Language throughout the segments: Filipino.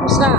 Basta.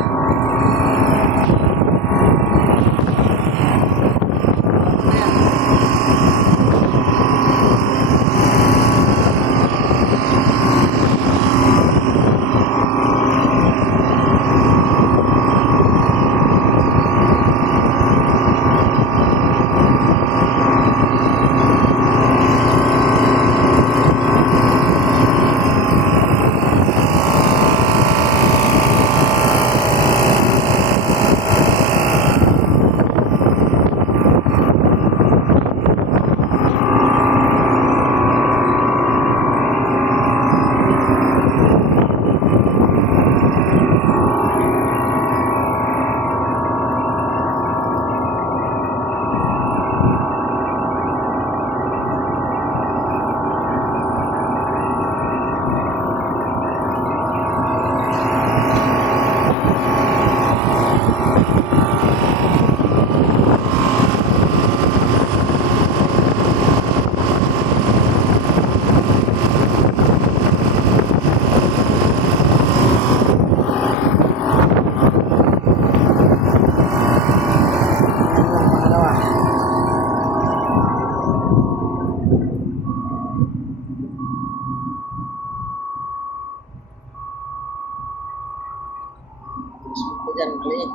Dyan, maliit.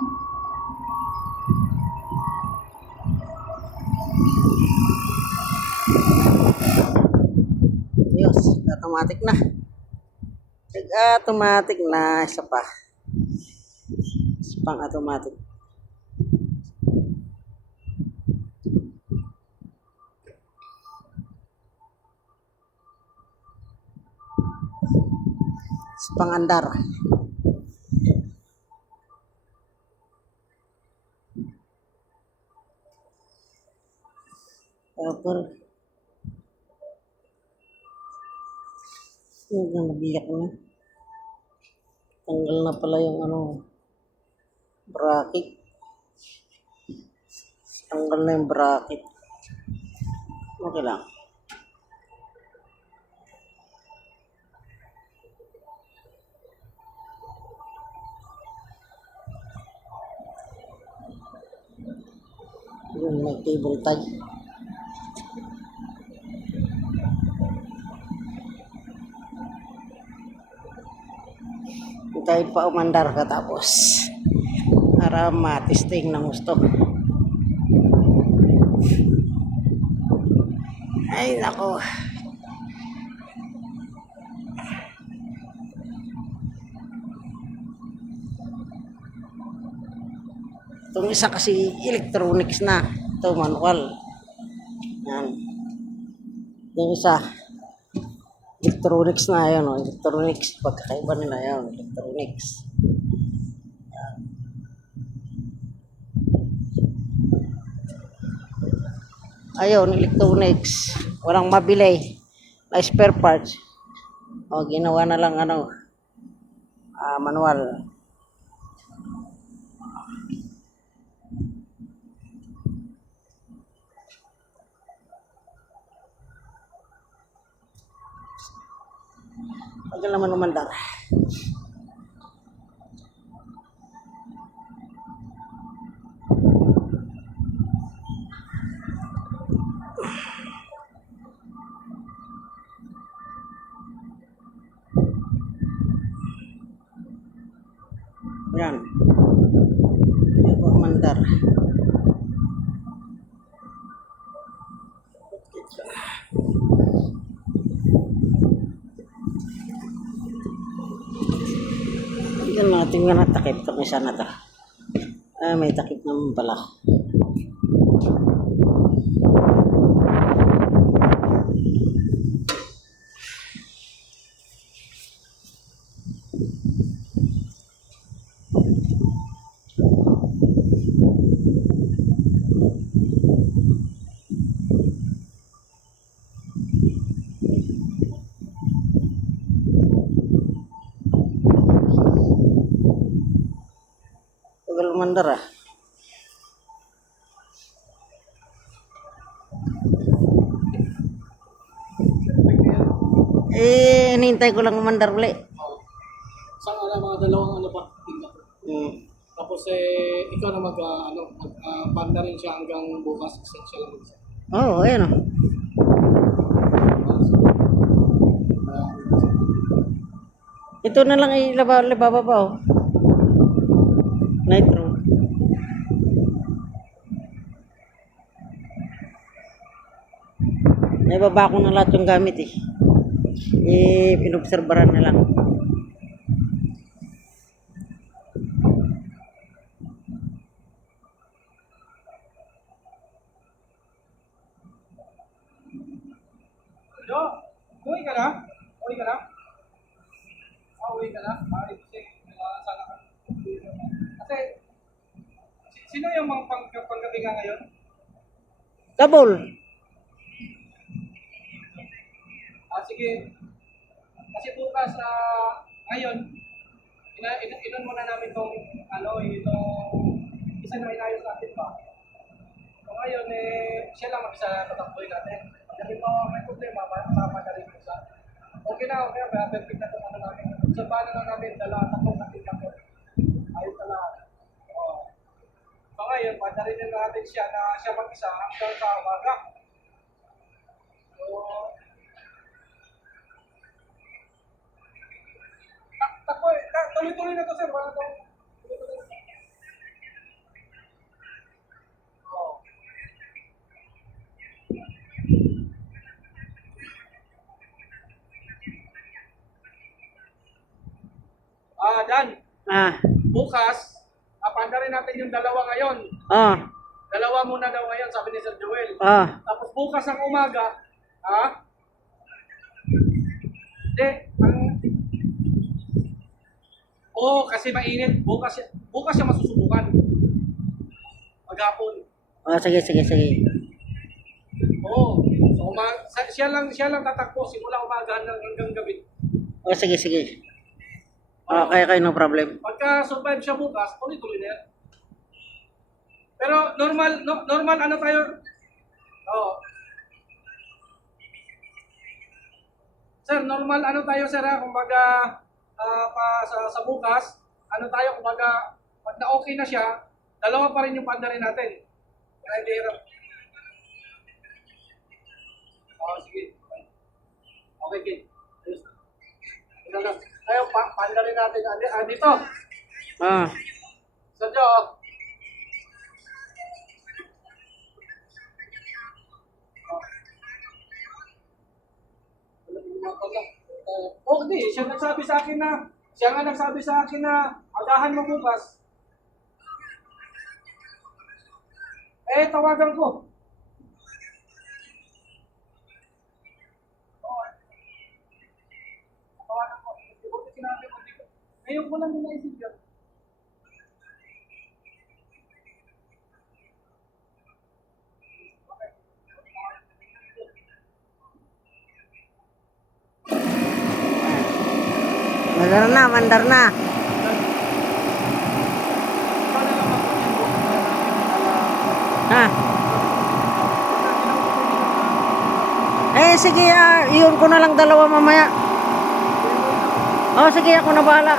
Diyos, automatic na. Automatic na. Isa pa. Isa pang automatic. Isa pang andar. Tapos, nabiyak na. Tanggal na pala yung bracket. Tanggal na yung bracket. Okay lang. Yung may cable tie. Hintayin pa umandar katapos para matesting ng gusto. Ay nako. Itong isa kasi electronics na. Ito manual. Yan. Yung isa electronics na yun. Electronics. Pagkakaiba nila yun. Electronics. Yan. Ayun, electronics. Walang mabili na spare parts. O, ginawa na lang manual. Tagal naman umandar. Yan. Hindi po umandar. Yan natin nga natakip itong isa na to. May takip naman pala. Tagal umandar ah. Hinihintay ko lang umandar ulit. mga dalawang ano pa, tingnan ko. Hmm. Tapos ikaw na panda rin siya hanggang bukas, siya lang isa. Oo, oh, ayan o. Ito na lang ilababa oh. Nitro. Naibaba ko na lahat yung gamit eh. Pinobserbaran na lang. Yo, uwi ka na? Uwi ka na? Uwi ka na? Kasi, sana ka. Kasi, sino yung mga panggabi ka ngayon? Double. Sige. Kasi bukas, ngayon, inon muna namin itong, isa na inayos natin pa. So ngayon, siya lang mag-isa tatakboy natin. Pagdabi mo, may problema, masama na rin isa. Okay na, perfect na itong namin. So paano lang namin, tatlong natin ako. Ayos na lahat. So ngayon, padarin na natin siya na siya mag-isa hanggang sa umaga. So, tuloy-tuloy na to, sir. Wala to. Dan, bukas, apanda rin natin yung dalawa ngayon. Dalawa muna daw ngayon, sabi ni Sir Joel. Tapos bukas ang umaga, Hindi, kasi mainit. Bukas siya masusubukan. Maghapon. Sige. So siya lang tatakbo simula umaga hanggang gabi. Sige. Okay, no problem. Pagka survive siya bukas, tuloy-tuloy na yan. Pero normal ano tayo? Sir, normal ano tayo, sir, kumbaga sa bukas, ano tayo, kumbaga pag na okay na siya, dalawa pa rin yung panda rin natin. Kaya hindi hirap. Sige. Okay, Kid. Tayo, panda rin natin. Dito. Sergio. Hindi. Siya nga nagsabi sa akin na agahan mo bukas. Tawagan ko. Ngayon ko lang nila isip yan. Mandar na. Sige, iyon ko na lang dalawa mamaya. Sige, ako na bahala.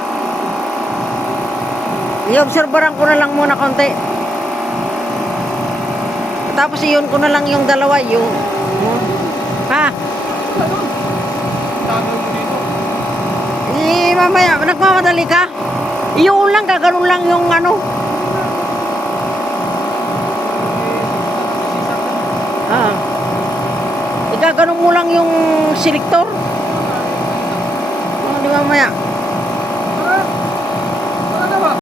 I-obserbaran ko na lang muna konti. Tapos iyon ko na lang yung dalawa, mamaya, nagmamadali ka? Iyon lang, gano'n lang yung ano. Igaganon mo lang yung selector. Di mamaya.